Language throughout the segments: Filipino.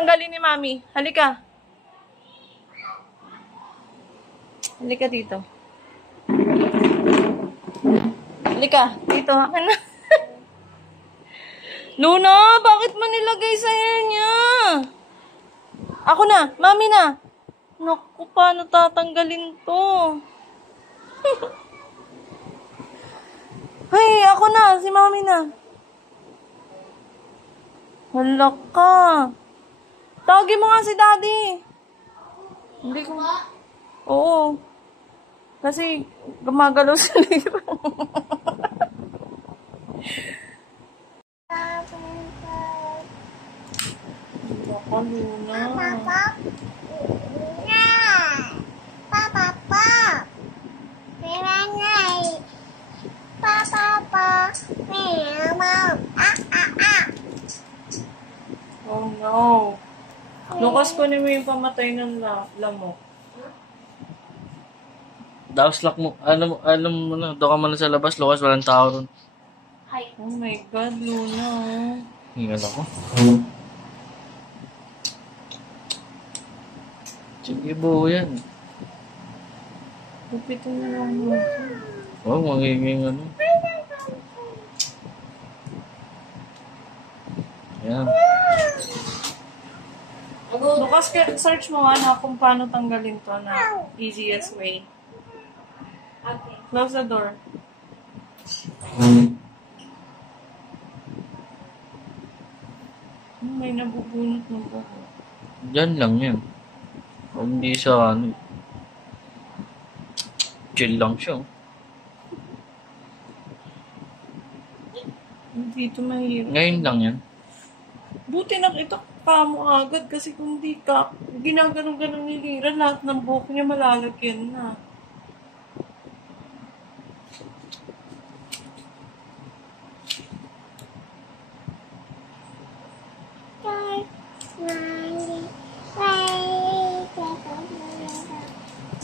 Tanggalin ni Mami. Halika. Halika dito. Halika. Dito. Akin na. Luna, bakit mo nilagay sa niya? Ako na. Mami na. Naku, paano tatanggalin to? Hey, ako na. Si Mami na. Hala ka. Tawagin mo nga si Daddy. Hindi ko. Oo. Kasi gumagalaw sa lira. Baka Luna. Oh no. Lukas ko mo yung pamatay ng lamok. Daos lock mo. Alam mo na. Doon ka muna sa labas. Lukas, walang tao ron. Oh my God, Luna. Hingal ako. Sige, buo yan. Lupitin na lang mo. Oh, magiging ano. Yan. Lukas, search mo nga na kung paano tanggalin to na easiest way. Okay. Close the door. May nabubunot ng buko. Diyan lang yan. Hindi sa ano. Chill lang siya. Hindi ito mahirap. Ngayon lang yan. Buti nakita ka mo agad kasi kung di ka ginaganon-ganon ni Lira, lahat ng buhok niya malalagyan na.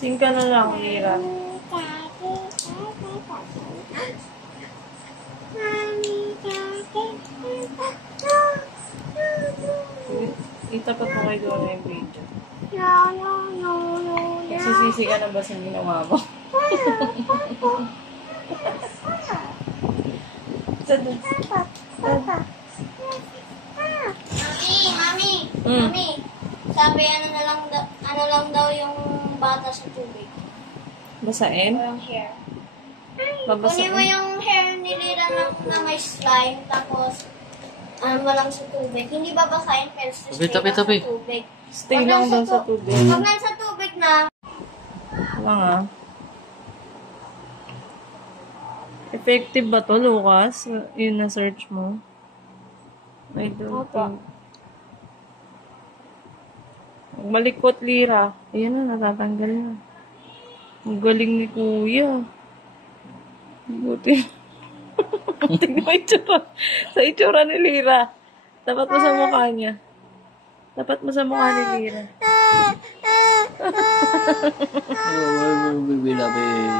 Sing ka na lang, Lira. Itapat mo kayo doon na yung video. Nagsisisi ka na ba sa ginawa mo? Mami, sabi ano lang daw yung bata sa tubig. Basain? O yung hair. Babasain? Kunin mo yung hair ni Lira na may slime, tapos mo lang sa tubig. Hindi babasahin, pero stay lang sa tubig. Stay lang daw sa tubig. Pag nasa tubig na, Wala nga. Effective ba to, Lucas? Yun na search mo. I don't think. Malikot, Lira. Ayan na, natatanggal na. Ang galing ni Kuya. Buti. Tingnan mo itsura. Sa itsura ni Lira. Dapat mo sa mukha niya. Dapat mo sa mukha ni Lira.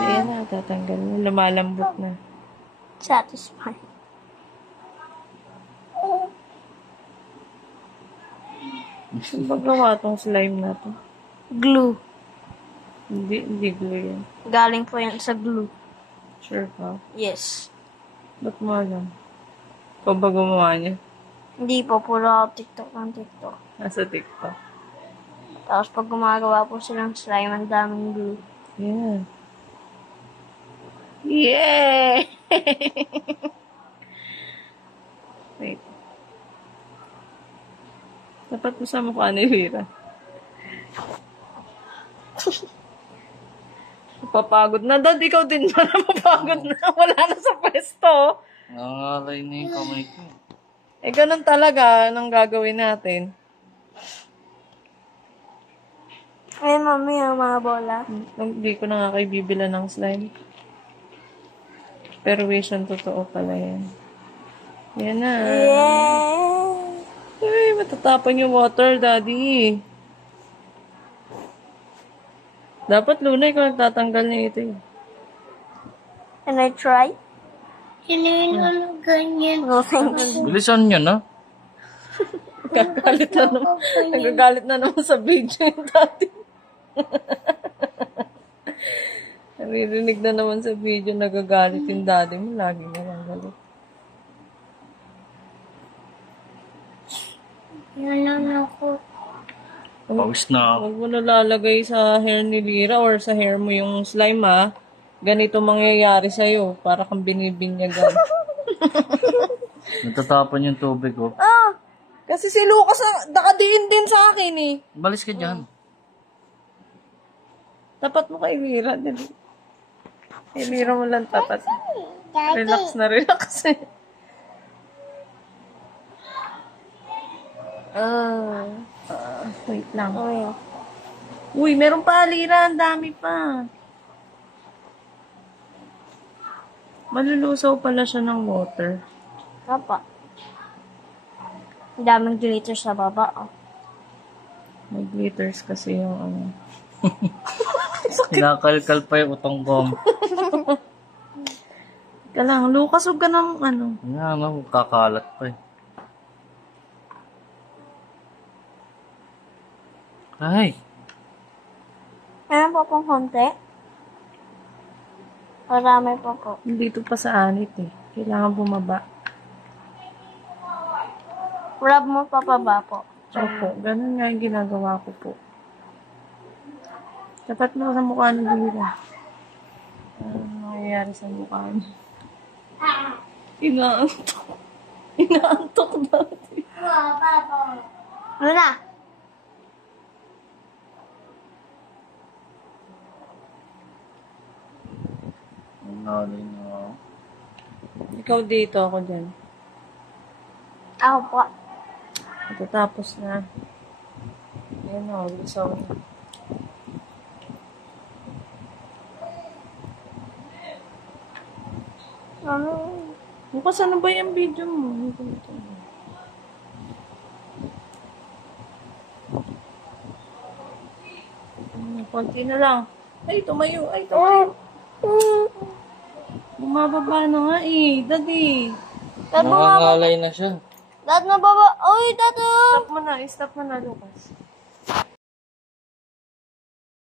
Ayan na, tatanggal na. Lumalambot na. satisfied. Saan ba gawa tong slime na to? Glue. Hindi glue yan. Galing po yan sa glue. Sure ka? Yes. Ba't mo alam? Ikaw ba gumawa niya? Hindi po, puro TikTok ng TikTok. Nasa TikTok. Tapos pag gumagawa po silang slime, ang daming glue. Yeah. Yeah! Wait. Dapat mo sa mukha ni Lira. Papagod na. Dad, ikaw din ba na mapagod na? Wala na sa pwesto. Nangangalay na yung kamay ko. Eh, ganun talaga. Anong gagawin natin? Ay, mami, ang mga bola. Hindi ko na nga kayo bibila ng slime. Pero vision, totoo pala yan. Yan na. Yeah! Ay, matatapon yung water, Daddy. Dapat, Luna, ikaw nagtatanggal na ito eh. Can I try? Hindi na ganyan. No, thank you. Bilisan nyo na. Nagagalit na naman. Nagagalit na naman sa video yung dati. Naririnig na naman sa video, nagagalit yung daddy mo. Lagi na lang galit. Yan lang ako. Pawis na ako. Huwag mo nalalagay sa hair ni Lira or sa hair mo yung slime, ha? Ganito mangyayari sa'yo. Para kang binibinyagan. Natatapon yung tubig ko. Kasi si Lucas, nakadiin din sa akin, eh. Balis ka dyan. Tapat mo kay Lira. Kay Lira mo lang tapat. Relax na relax, eh. Wait lang. Uy, meron pa, Lira. Ang dami pa. Malulusaw pala siya ng water. Papa. Ang daming glitter sa baba. Oh. May glitters kasi yung ano. Kinakalkal pa yung utong gom. Ika lang, Lucas, huwag ka ng ano. Yan, kakalat pa eh. Ay, Meron po pong konti. Marami po po. Dito pa sa anit eh. Kailangan bumaba. Rub mo papaba po. Opo, ganun nga yung ginagawa ko po. Tapat mo sa mukha ni Lira. Ano nangyayari sa mukha niya? Inaantok. Inaantok natin. Ano na? nalay na. Ikaw dito, ako dyan. Ako po. Matatapos na. Ayan o, lusaw na. Bukas ano ba yung video mo? Konti na lang. Ay, tumayo. Ay, tumayo. Bumababa na nga eh. Daddy. Nangangalay na siya. Dad na baba. Oy, dad. Stop mo na. Stop mo na, Lucas.